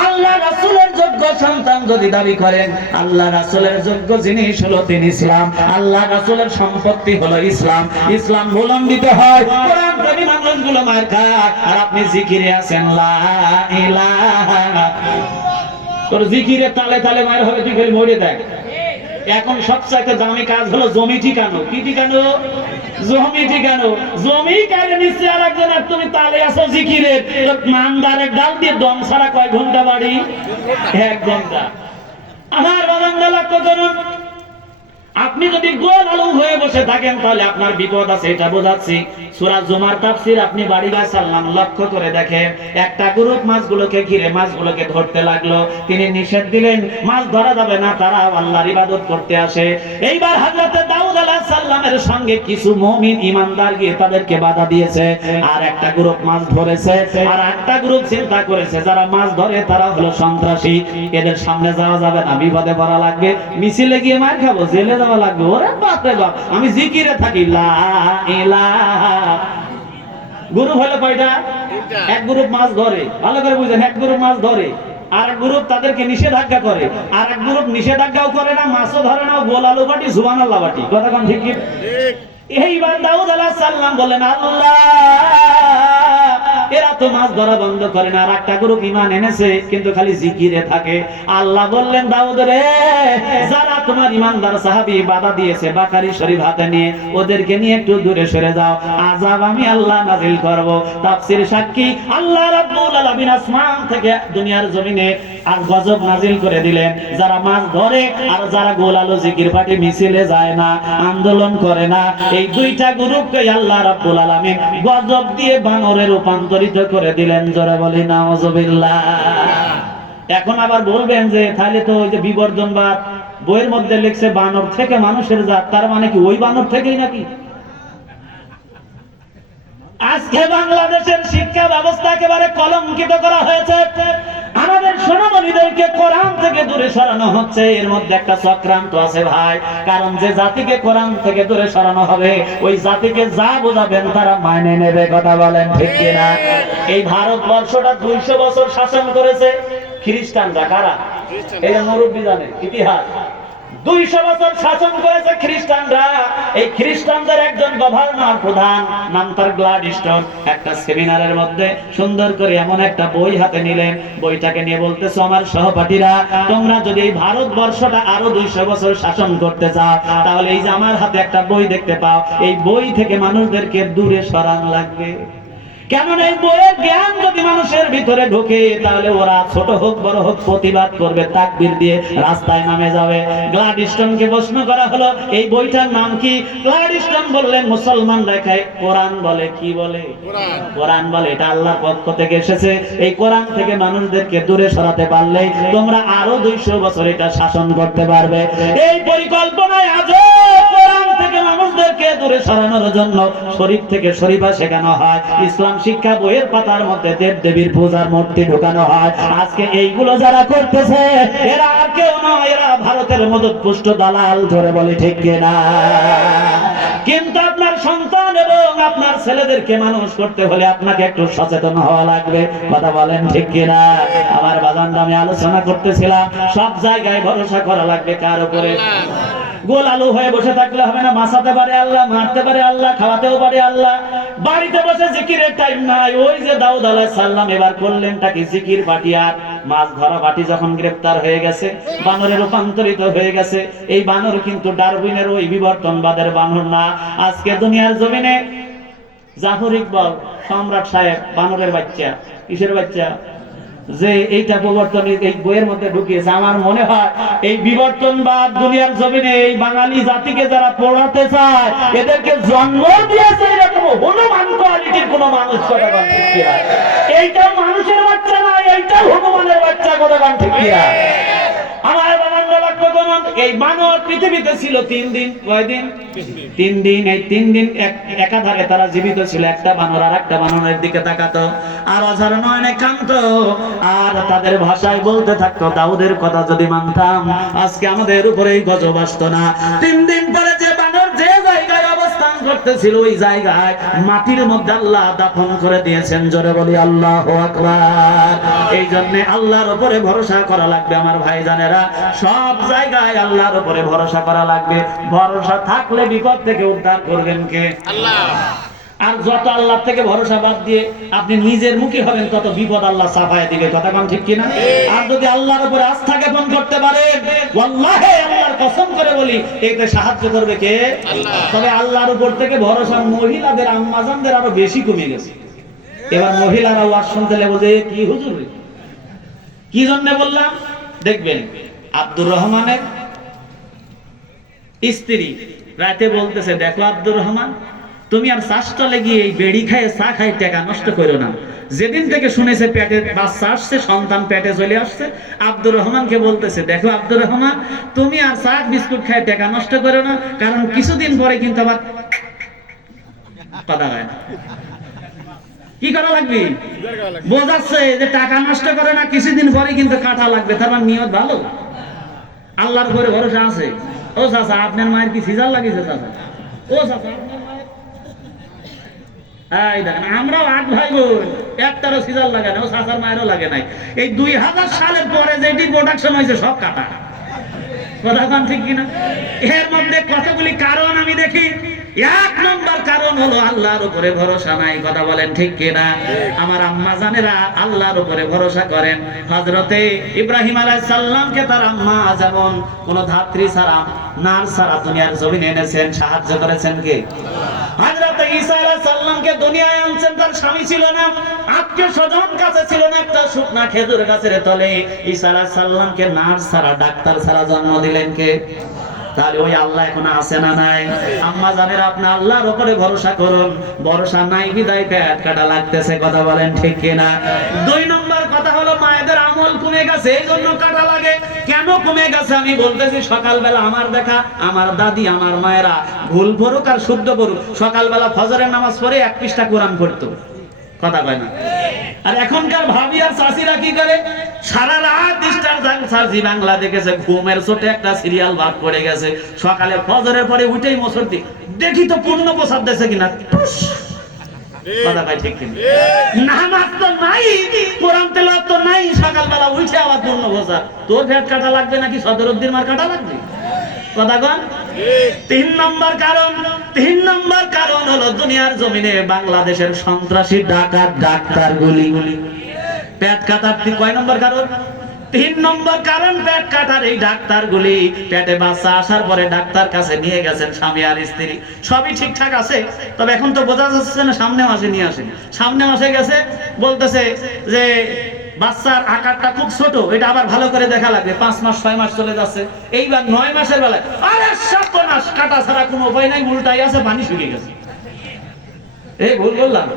আল্লাহ রাসূলের যোগ্য সন্তান যদি দাবি করেন, আল্লাহ রাসূলের যোগ্য জিনিস হলো দিন ইসলাম, আল্লাহ রাসূলের সম্পত্তি হলো ইসলাম, ইসলাম অবলম্বিত হয়, কোরআন প্রেমী মানুষগুলো মার খায়, আর আপনি জিকিরে আছেন লা ইলাহা, তোর জিকিরে তালে তালে মার হবে, তুই খালি মরে দেখ। এখন সবচাইতে দামি কাজ হলো জমি ঠিকানো। কি ঠিকানো? জমি ঠিকানো। জমি কারে নিচ্ছে আর একজন, আর তুমি তালে আসো জিকিরে। মানদারের ডাল দিয়ে দম ছাড়া কয় ঘন্টা বাড়ি? 1 ঘন্টা। আমার বারান্দা লক্ষ্য করুন, আপনি যদি গোল আলু হয়ে বসে থাকেন তাহলে আপনার বিপদ আছে, এটা বোঝাচ্ছি। সূরা জুমার তাফসীর আপনি বাড়ি বা সাল্লাম লক্ষ্য করে দেখেন, একটা গ্রুপ মাছগুলোকে ঘিরে মাছগুলোকে ধরতে লাগলো, তিনি নিষেধ দিলেন মাছ ধরা যাবে না, তারা আল্লাহর ইবাদত করতে আসে। এইবার হযরত দাউদ আলাইহিস সালামের সঙ্গে কিছু মুমিন ইমানদার গিয়ে তাদেরকে বাধা দিয়েছে, আর একটা গ্রুপ মাছ ধরেছে, আর একটা গ্রুপ চিন্তা করেছে যারা মাছ ধরে তারা হলো সন্ত্রাসী, এদের সামনে যাওয়া যাবে না, বিপদে পড়া লাগবে, মিছিলে গিয়ে মার খাবো, জেলে যাওয়া লাগবে। ওরে বাপ রে বাপ, আমি জিকিরে থাকি লা ইলাহা। গ্রুপ হলো কয়টা? এক গ্রুপ মাছ ধরে, ভালো করে বুঝেন, এক গ্রুপ মাছ ধরে, আর এক গ্রুপ তাদেরকে নিষেধাজ্ঞা করে, আর এক গ্রুপ নিষেধাজ্ঞাও করে না, মাছও ধরে না, গোল আলু বাটি সুবহানাল্লাহ বাটি। কথা কোন ঠিক কি? এইবার দাউদ আলাইহিস সালাম বলেন, আল্লাহ এরা তো মাছ ধরা বন্ধ করে না, আর একটা গ্রুপ ঈমান এনেছে কিন্তু খালি জিকিরে থাকে। আল্লাহ বললেন, দাউদ রে, যারা তোমার ঈমানদার সাহাবী বাধা দিয়েছে বাকারি শরীফ হাতে নিয়ে, ওদেরকে নিয়ে একটু দূরে সরে যাও, আযাব আমি আল্লাহ নাযিল করব। তাফসীর সাক্ষী, আল্লাহ রাব্বুল আলামিন আসমান থেকে দুনিয়ার জমিনে আর গজব নাযিল করে দিলেন। যারা মাছ ধরে আর যারা গোল আলু জিকির পাটি মিছিলে যায় না, আন্দোলন করে না, এই দুইটা গ্রুপকে আল্লাহ রাব্বুল আলামিন গজব দিয়ে বানরে রূপান্তরিত করে দিলেন। জোরে বলি নাউযুবিল্লাহ। এখন আবার বলবেন যে তাহলে তো ওই যে বিবর্তনবাদ বইয়ের মধ্যে লিখছে বানর থেকে মানুষের জাত, তার মানে কি ওই বানর থেকেই নাকি? আজকে বাংলাদেশের শিক্ষা ব্যবস্থা একেবারে কলঙ্কিত করা হয়েছে। আমাদের সোনামণিদেরকে কোরআন থেকে দূরে সরানো হচ্ছে। এর মধ্যে একটা চক্রান্ত আছে ভাই, কারণ যে জাতিকে কোরআন থেকে দূরে সরানো হবে ওই জাতিকে যা বোঝাবেন তারা মানে নেবে। কথা বলেন ঠিক কিনা? এই ভারতবর্ষটা 200 বছর শাসন করেছে খ্রিস্টানরা। কারা? এই মুরব্বি জানে ইতিহাস। 200 বছর শাসন করেছে খ্রিস্টানরা। এই খ্রিস্টানদের একজন গভর্নর প্রধান, নাম তার গ্লাডিস্টন, একটা সেমিনারের মধ্যে সুন্দর করে এমন একটা বই হাতে নিলেন। বইটাকে নিয়ে বলতেছে, আমার সহপাঠীরা, তোমরা যদি এই ভারতবর্ষটা আরো 200 বছর শাসন করতে চাও, তাহলে এই যে আমার হাতে একটা বই দেখতে পাও, এই বই থেকে মানুষদেরকে দূরে সরানো লাগবে। কেমন এই বইয়ের জ্ঞান যদি মানুষের ভিতরে ঢোকে, তাহলে ওরা ছোট হোক বড় হোক প্রতিবাদ করবে, তাকবীর দিয়ে রাস্তায় নামে যাবে। গ্লাডিস্টনকে প্রশ্ন করা হলো, এই বইটার নাম কি? গ্লাডিস্টন বললেন, মুসলমানরা খায় কোরআন বলে। কি বলে? কোরআন বলে। এটা আল্লাহর পক্ষ থেকে এসেছে। এই কোরআন থেকে মানুষদেরকে দূরে সরাতে পারলে তোমরা আরো 200 বছর এটা শাসন করতে পারবে। এই পরিকল্পনায় আজও কোরআন থেকে মানুষদেরকে দূরে সরানোর জন্য শরীফ থেকে শরীফা শেখানো হয়। ইসলাম শিক্ষা বইয়ের পাতার মধ্যে দেব দেবীর পূজার মূর্তি ঢোকানো হয়। আজকে এইগুলো যারা করতেছে এরা আর কেউ নয়, এরা ভারতের মদতপুষ্ট দালাল। ধরে বলি ঠিক কিনা? কিন্তু আপনার সন্তান এবং আপনার ছেলেদেরকে মানুষ করতে হলে আপনাকে একটু সচেতন হওয়া লাগবে। কথা বলেন ঠিক কিনা? আমার বাজানরা আমি আলোচনা করতেছিলাম, সব জায়গায় ভরসা করা লাগবে কার উপরে? গোল আলু হয়ে বসে থাকলে হবে না। মাসাতে পারে আল্লাহ, মারতে পারে আল্লাহ, খাওয়াতেও পারে আল্লাহ। বাড়িতে বসে জিকিরের টাইম নাই। ওই যে দাউদ আলাইহিস সালাম এবার করলেনটা কি? জিকির পাটি। আর মাছ ধরা পাটি যখন গ্রেফতার হয়ে গেছে, বানরে রূপান্তরিত হয়ে গেছে। এই বানর কিন্তু ডারউইনের ওই বিবর্তনবাদের বানর না। আজকে দুনিয়ার জমিনে জাফর ইকবাল সম্রাট সাহেব বানরের বাচ্চা। কিসের বাচ্চা? যে এইটা প্রবর্তন এই বইয়ের মধ্যে ঢুকিয়েছে। আমার মনে হয় এই বিবর্তনবাদ দুনিয়ার জমিনে এই বাঙালি জাতিকে যারা পড়াতে চায় এদেরকে জন্ম দিয়েছে এরকম হনুমান কোয়ালিটির কোন মানুষ। কথা বলেন ঠিক কিনা? এইটা মানুষের বাচ্চা না, এইটা হনুমানের বাচ্চা। কথা বলেন ঠিক কিনা? আমার বাবানরা লক্ষ্য করুন, এই বানর পৃথিবীতে ছিল 3 দিন। কয়দিন? 3 দিন। এই 3 দিন একাধারে তারা জীবিত ছিল। একটা বানর আর একটা বানরের দিকে তাকাতো আর অঝার নয়নে কাঁদতো আর তাদের ভাষায় বলতে থাকতো, দাউদের কথা যদি মানতাম আজকে আমাদের উপরে এই গজব আসতো না। 3 দিন পরে যে বানর যে জায়গায় অবস্থান করতেছিল ওই জায়গায় মাটির মধ্যে আল্লাহ দাফন করে দিয়েছেন। জোরে বলি আল্লাহু আকবার। এই জন্য আল্লাহর উপরে ভরসা করা লাগবে আমার ভাইজানেরা। সব জায়গায় আল্লাহর উপরে ভরসা করা লাগবে। ভরসা থাকলে বিপদ থেকে উদ্ধার করবেন কে? আল্লাহ। আর যত আল্লাহ থেকে ভরসা বাদ দিয়ে আপনি নিজের মুখী হবেন তত বিপদ আল্লাহ সাফায় দিবে। কথা কোন ঠিক কিনা? আর যদি আল্লাহর উপরে আস্থা জ্ঞাপন করতে পারেন, ওয়াল্লাহি আল্লাহর কসম করে বলি, এতে সাহায্য করবে কে? আল্লাহ। তবে আল্লাহর উপর থেকে ভরসা মহিলাদের আম্মাজানদের আরো বেশি কমে গেছে। এবার মহিলারা ওয়াজ শুনতে লেগে বলে, কি হুজুর কি জন্য বললাম? দেখবেন আব্দুর রহমানের স্ত্রী রাতে বলতেছে, দেখো আব্দুর রহমান, তুমি আর চাষটলে গিয়ে এই বেড়ি খায় চা খায় টাকা নষ্ট করো না। যেদিন থেকে শুনেছে পেটে বাচ্চা আসছে, সন্তান পেটে চলে আসছে, আব্দুর রহমানকে বলতেছে, দেখো আব্দুর রহমান, তুমি আর চা বিস্কুট খায় টাকা নষ্ট করো না, কারণ কিছুদিন পরে কিন্তু আবার পাতা হয় না। কি করা লাগবে? বোঝাচ্ছে যে টাকা নষ্ট করে না, কিছুদিন পরে কিন্তু কাটা লাগবে। তার মানে নিয়ত ভালো, আল্লাহর উপরে ভরসা আছে। ও চাচা, আপনার মায়ের কি সিজার লাগিয়েছে? চাচা, ও চাচা, আপনার মায়ের এই দেখেন আমরাও 8 ভাই বোন, একটারও সিজার লাগে না, ও চাচার মায়েরও লাগে নাই। এই 2000 সালের পরে যেটি প্রোডাকশন হয়েছে সব কাটা। কথা কোন ঠিক কিনা? এর মধ্যে কতগুলি কারণ আমি দেখি। 1 নম্বর কারণ হলো আল্লাহর উপরে ভরসা নাই। কথা বলেন ঠিক কিনা? আমার আম্মা জানেরা আল্লাহর উপরে ভরসা করেন। হযরতে ইব্রাহিম আলাইহিস সালামকে তার আম্মা যেমন কোন ধাত্রী ছাড়া, নার ছাড়া দুনিয়ার জমিনে এনেছেন, সাহায্য করেছেন কে? হযরতে ঈসা আলাইহিস সালামকে দুনিয়ায় আনছেন, তার স্বামী ছিল না, আত্মীয় স্বজন কাছে ছিল না, একটা শুকনা খেজুর গাছের তলে ঈসা আলাইহিস সালামকে নার ছাড়া, ডাক্তার ছাড়া জন্ম দিলেন কে? তাহলে ওই আল্লাহ এখন আছে না নাই? আম্মা জানেরা আপনি আল্লাহর উপরে ভরসা করুন, ভরসা নাই বিদায় পেট কাটা লাগতেছে। কথা বলেন ঠিক কিনা? 2 নম্বর কথা হলো মায়েদের আমল কমে গেছে, এই জন্য কাটা লাগে। কেন কমে গেছে আমি বলতেছি। সকালবেলা আমার দেখা আমার দাদি, আমার মায়েরা ভুল পড়ুক আর শুদ্ধ পড়ুক, সকালবেলা ফজরের নামাজ পড়ে 1 পৃষ্ঠা কোরআন পড়তো। কথা কয় না? আর এখনকার ভাবি আর চাচিরা কি করে? সারা রাত স্টার জলসা বাংলা দেখেছে, ঘুমের চোটে একটা সিরিয়াল বাদ পড়ে গেছে, সকালে ফজরের পরে উঠেই মুসল্লি দেখি তো পূর্ণ প্রসাদ দেশে কিনা। কথা কয় ঠিক কিনা? নামাজ তো নাই, কোরআন তেলাওয়াত তো নাই, সকালবেলা উঠে আবার পূর্ণ প্রসাদ। তোর পেট কাটা লাগবে নাকি সদরুদ্দিন মার কাটা লাগবে? কথা কন। 3 নম্বর কারণ হলো দুনিয়ার জমিনে বাংলাদেশের সন্ত্রাসী ডাকাত ডাক্তারগুলি পেট কাটার। কয় নম্বর কারণ? 3 নম্বর কারণ পেট কাটার। এই ডাক্তারগুলি পেটে বাচ্চা আসার পরে ডাক্তার কাছে নিয়ে গেছেন স্বামী আর স্ত্রী, সবই ঠিকঠাক আছে, তবে এখন তো বোঝা যাচ্ছে না সামনে মাসে নিয়ে আসেন। সামনে মাসে গেছে, বলতেছে যে বাচ্চার আকারটা খুব ছোট, এটা আবার ভালো করে দেখা লাগবে। 5 মাস 6 মাস চলে যাচ্ছে, এইবার 9 মাসের বেলায় আরে সর্বনাশ, কাটা ছাড়া কোনো উপায় নাই, উল্টাই আছে, পানি শুকিয়ে গেছে। এই ভুল বললাম?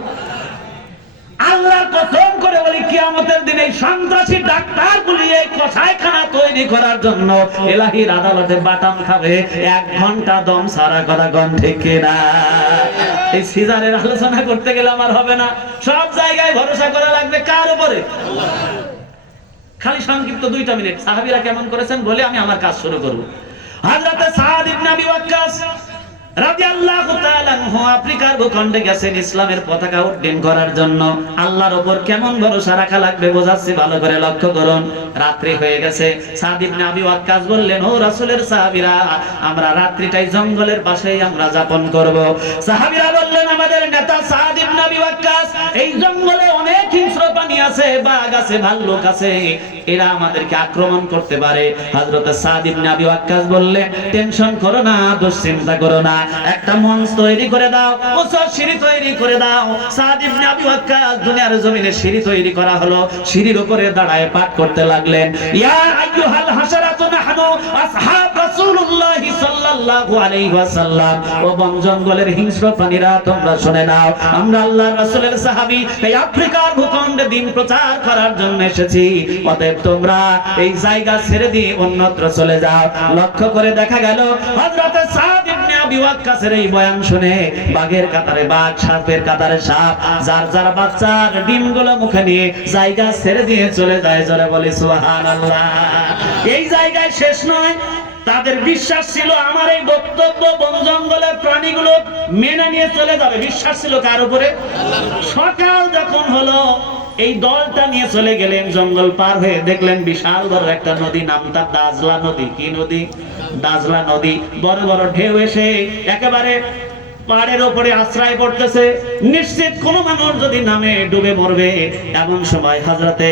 আল্লাহর কসম করে বলি কিয়ামতের দিনে এই সন্ত্রাসী ডাক্তারগুলি এই কসাইখানা তৈরি করার জন্য ইলাহির আদালতে বাটাম খাবে 1 ঘন্টা দম সারা। কথা কোন ঠিক কিনা? এই সিজারের আলোচনা করতে গেলে আমার হবে না, সব জায়গায় ভরসা করা লাগবে কার উপরে? খালি সংক্ষিপ্ত 2টা মিনিট সাহাবীরা কেমন করেছেন বলে আমি আমার কাজ শুরু করব। হযরতে সাদ ইবনে আবি ওয়াক্কাস রাদিয়াল্লাহু তাআলা আনহু আফ্রিকার ভূখণ্ডে গেছেন ইসলামের পতাকা উড্ডীন করার জন্য। আল্লাহর উপর কেমন ভরসা রাখা লাগবে বোঝাচ্ছি, ভালো করে লক্ষ্য করুন। রাত্রি হয়ে গেছে, সাদ ইবনে আবি ওয়াক্কাস বললেন, ও রাসূলের সাহাবীরা, আমরা রাত্রিটাই জঙ্গলের পাশেই আমরা যাপন করব। সাহাবীরা বললেন, আমাদের নেতা সাদ ইবনে আবি ওয়াক্কাস, এই জঙ্গলে অনেক হিংস্র প্রাণী আছে, বাঘ আছে, ভাল্লুক আছে, এরা আমাদেরকে আক্রমণ করতে পারে। হযরত সাদ ইবনে আবি ওয়াক্কাস বললেন, টেনশন করো না, দুশ্চিন্তা করো না, একটা মঞ্চ তৈরি করে দাও, উঁচু সিঁড়ি তৈরি করে দাও। সাদ ইবনে আবি ওয়াক্কাস দুনিয়ার জমিনে সিঁড়ি তৈরি করা হলো, সিঁড়ির উপরে দাঁড়ায় পাঠ করতে লাগলেন, ইয়া আইয়ুহাল হাশারাতু নাহনু আসহাব রাসূলুল্লাহ সাল্লাল্লাহু আলাইহি ওয়াসাল্লাম। ও বন জঙ্গলের হিংস্র প্রাণীরা, তোমরা শুনে নাও, আমরা আল্লাহর রাসূলের সাহাবী, এই আফ্রিকার ভূখণ্ডে দিন প্রচার করার জন্য এসেছি, অতএব তোমরা এই জায়গা ছেড়ে দিয়ে অন্যত্র চলে যাও। লক্ষ্য করে দেখা গেল হযরত সাদ ইবনে আবি ওয়াক্কাসের এই বয়ান শুনে বাঘের কাতারে বাঘ, সাপের কাতারে সাপ, যার যার বাচ্চার ডিমগুলো মুখে নিয়ে জায়গা ছেড়ে দিয়ে চলে যায়। জোরে বলি সুবহানাল্লাহ। এই জায়গায় শেষ নয়, তাদের বিশ্বাস ছিল আমার এই বক্তব্য বন জঙ্গলের প্রাণীগুলো মেনে নিয়ে চলে যাবে। বিশ্বাস ছিল কার উপরে? সকাল যখন হলো, এই দলটা নিয়ে চলে গেলেন, জঙ্গল পার হয়ে দেখলেন বিশাল বড় একটা নদী, নামটা দাজলা নদী। কি নদী? দাজলা নদী। বড় বড় ঢেউ এসে একেবারে পাড়ের উপরে আশ্রয় পড়তেছে, নিশ্চিত কোন মানুষ যদি নামে ডুবে মরবে। এমন সময় হযরতে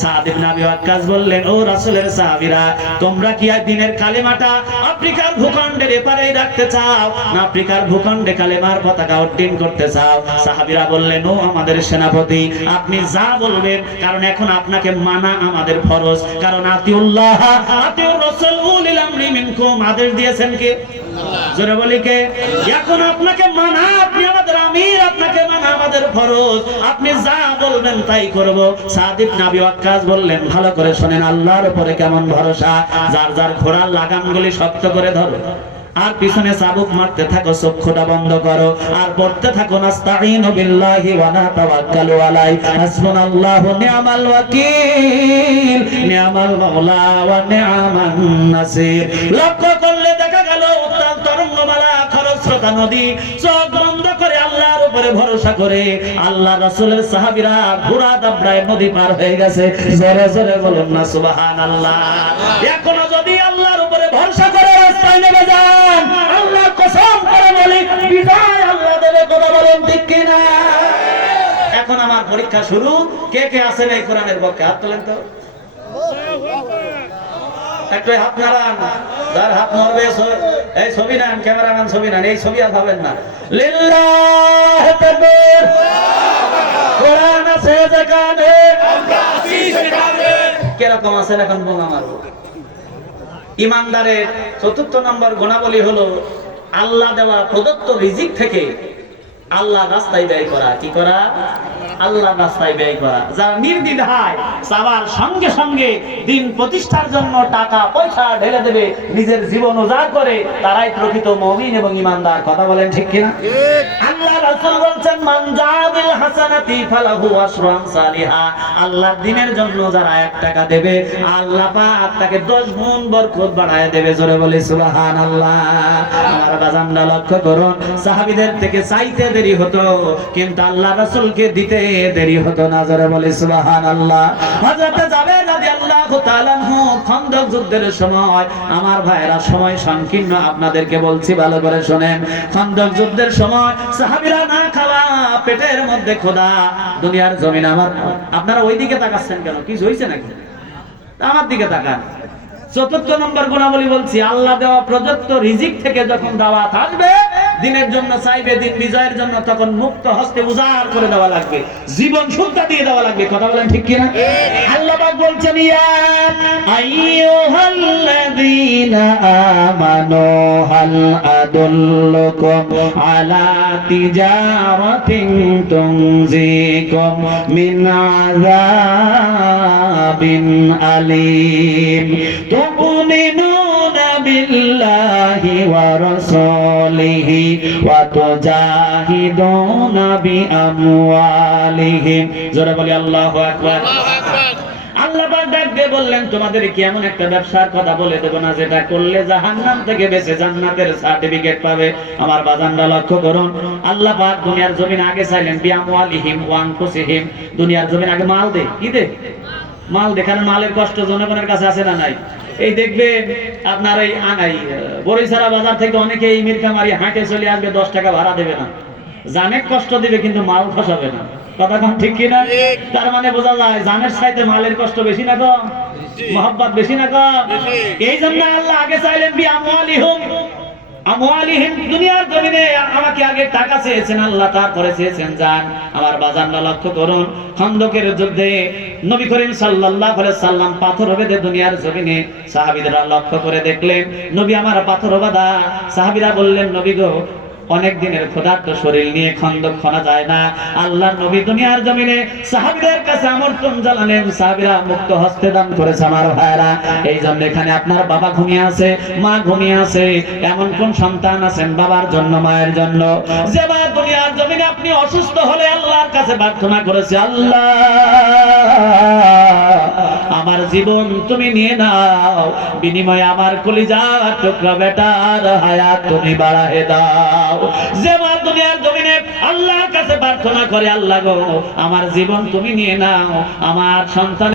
সাদ ইবনে আবি ওয়াক্কাস বললেন, ও রাসূলের সাহাবীরা, তোমরা কি আর দিনের কালেমাটা আফ্রিকার ভূখণ্ডের এপারেই রাখতে চাও, না আফ্রিকার ভূখণ্ডে কালেমার পতাকা উড্ডীন করতে চাও? সাহাবীরা বললেন, ও আমাদের সেনাপতি, আপনি যা বলবেন, কারণ এখন আপনাকে মানা আমাদের ফরজ, কারণ আতিউল্লাহ আতিউর রাসূল উলিল আমরি মিনকুম, আদেশ দিয়েছেন কে? জোরে বলি কে? এখন আপনাকে মানা, আপনি আমাদের আমির, আপনাকে মানা আমাদের ফরজ, আপনি যা বলবেন তাই করব। সাদ ইবনে আবি ওয়াক্কাস বললেন, ভালো করে শুনেন, আল্লাহর উপরে কেমন ভরসা, যার যার ঘোড়ার লাগামগুলি শক্ত করে ধরো, আর পিছনে চাবুক মারতে থাকো, চক্ষুটা বন্ধ করো, আর পড়তে থাকো, নাস্তাঈনু বিল্লাহি ওয়া নাতাওয়াক্কালু আলাইহি, হাসবুনাল্লাহু নি'মাল ওয়াকিল, নি'মাল মাওলা ওয়া নি'মান নাসির। লক্ষ্য করলে দেখা গেল উত্তাল তরঙ্গমালা, খরস্রোতা নদী, চোখ বন্ধ করে আল্লাহর উপরে উপরে ভরসা করে আল্লাহ রাসূলের সাহাবীরা ঘোড়া দাবড়ায় নদী পার হয়ে গেছে। জোরে জোরে বলুন না সুবহানাল্লাহ। এখনো যদি আল্লাহর উপরে ভরসা করে রাস্তায় নেমে যান, আল্লাহর কসম করে বলি বিজয় আল্লাহ দেবে। কথা বলেন ঠিক কিনা? এখন আমার পরীক্ষা শুরু। কে কে আছেন এই কোরআনের পক্ষে? হাত তোলেন তো, একটু হাত নাড়ান। যার হাত নড়বে এই ছবি নেন, ক্যামেরাম্যান ছবি নেন, এই ছবি আর ভাবেন না। লিল্লাহ তাকবীর। কোরআন আছে যেখানে আমরা আছি সেখানে। কিরকম আছেন এখন বোমা মারবো। ইমানদারের ৪র্থ নম্বর গুণাবলী হলো আল্লাহ দেওয়া প্রদত্ত রিজিক থেকে আল্লাহ রাস্তায় ব্যয় করা। কি করা? আল্লাহ রাস্তায় ব্যয় করা। যারা নির্দ্বিধায় সবার সঙ্গে সঙ্গে দিন প্রতিষ্ঠার জন্য টাকা পয়সা ঢেলে দেবে, নিজের জীবন উজাড় করে, তারাই প্রকৃত মুমিন এবং ঈমানদার। কথা বলেন ঠিক কিনা? আল্লাহ রাসূল বলেন মান জাবিল হাসানাতি ফালাহু আশরু আমসালিহা। আল্লাহর দ্বীনের জন্য যারা 1 টাকা দেবে, আল্লাহ পাক তাকে 10 গুণ বরকত বাড়ায় দেবে। জোরে বলি সুবহানাল্লাহ। আমার বাজানরা লক্ষ্য করুন, সাহাবীদের থেকে চাইতে দেরি হতো কিন্তু আল্লাহ রাসূলকে দিতে দেরি হতো না। জোরে বলি সুবহানাল্লাহ। হযরত জাবের রাদিয়াল্লাহু তাআলা আনহু খন্দক যুদ্ধের সময়, আমার ভাইরা সময় সংকীর্ণ, আপনাদেরকে বলছি ভালো করে শুনেন। খন্দক যুদ্ধের সময় সাহাবীরা না খাওয়া, পেটের মধ্যে ক্ষুধা, দুনিয়ার জমিন। আপনারা ওই দিকে তাকাচ্ছেন কেন? কিছু হইছে নাকি? আমার দিকে তাকান। ৪র্থ নম্বর গুণাবলী বলছি, আল্লাহ দেওয়া প্রদত্ত রিজিক থেকে যখন দাওয়াত আসবে, দিনের জন্য চাইবে, দিন বিজয়ের জন্য, তখন মুক্ত হস্তে উজাড় করে দেওয়া লাগবে, জীবন শুদ্ধা দিয়ে দেওয়া লাগবে। কথা বলেন ঠিক কিনা? আল্লাহ পাক বলছেন ইয়া আইয়ুহাল্লাযীনা আমানু হাল আদুল্লুকুম আলা তিজারাতিন তুনজিকুম মিন আযাবিন আলীম তুমিনুনা বিল্লাহি ওয়া রাসূলিহি ওয়া তুজাহিদুনা বিআমওয়ালিহিম। জোরে বলি আল্লাহু আকবার। আল্লাহ পাক ডাক দিয়ে বললেন, তোমাদের কি এমন একটা ব্যবসার কথা বলে দেব না যেটা করলে জাহান্নাম থেকে বেঁচে জান্নাতের সার্টিফিকেট পাবে? আমার বাজানরা লক্ষ্য করুন, আল্লাহ পাক দুনিয়ার জমিন আগে চাইলেন বিআমওয়ালিহিম ওয়া আনফুসিহিম। দুনিয়ার জমিন আগে মাল দে। কি দে? মাল দে। কারণ মালের কষ্ট জনগণের কাছে আছে না নাই? এই দেখবেন আপনার এই বরিশালা বাজার থেকে অনেকে এই মিরকামারি হাঁটে চলে আসবে, 10 টাকা ভাড়া দেবে না, জানে কষ্ট দিবে কিন্তু মাল ফসাবে না। কথা কম ঠিক কিনা? তার মানে বোঝা যায় জানের চাইতে মালের কষ্ট বেশি না কম? মহব্বত বেশি না কম? এই জন্য আল্লাহ আগে চাইলেন বিআমওয়ালিহিম। আমওয়ালিহিম, দুনিয়ার জমিনে আমাকে আগে টাকা চেয়েছেন আল্লাহ, তারপরে চেয়েছেন জান। আমার বাজানরা লক্ষ্য করুন, খন্দকের যুদ্ধে নবী করিম সাল্লাল্লাহু আলাইহি সাল্লাম পাথর বেঁধে দুনিয়ার জমিনে, সাহাবীরা লক্ষ্য করে দেখলেন নবী আমার পাথর বাঁধা। সাহাবীরা বললেন, নবী গো, অনেক দিনের ক্ষুধার্ত শরীর নিয়ে খন্দক খনা যায় না। আল্লাহ নবী দুনিয়ার জমিনে সাহাবীদের কাছে আমন্ত্রণ জানালেন, সাহাবীরা মুক্ত হস্তে দান করেছে। আমার ভাইরা, এই জন্য এখানে আপনার বাবা ঘুমিয়ে আছে, মা ঘুমিয়ে আছে, এমন কোন সন্তান আছেন বাবার জন্য, মায়ের জন্য, যে মা দুনিয়ার জমিনে আপনি অসুস্থ হলে আল্লাহর কাছে প্রার্থনা করেছে, আল্লাহ আমার জীবন তুমি নিয়ে নাও, বিনিময়ে আমার কলিজার টুকরা বেটার হায়াত তুমি বাড়ায়ে দাও। যে মা দুনিয়ার জমিনে আল্লাহর কাছে প্রার্থনা করে, আল্লাহ গো আমার জীবন তুমি নিয়ে নাও, আমার সন্তান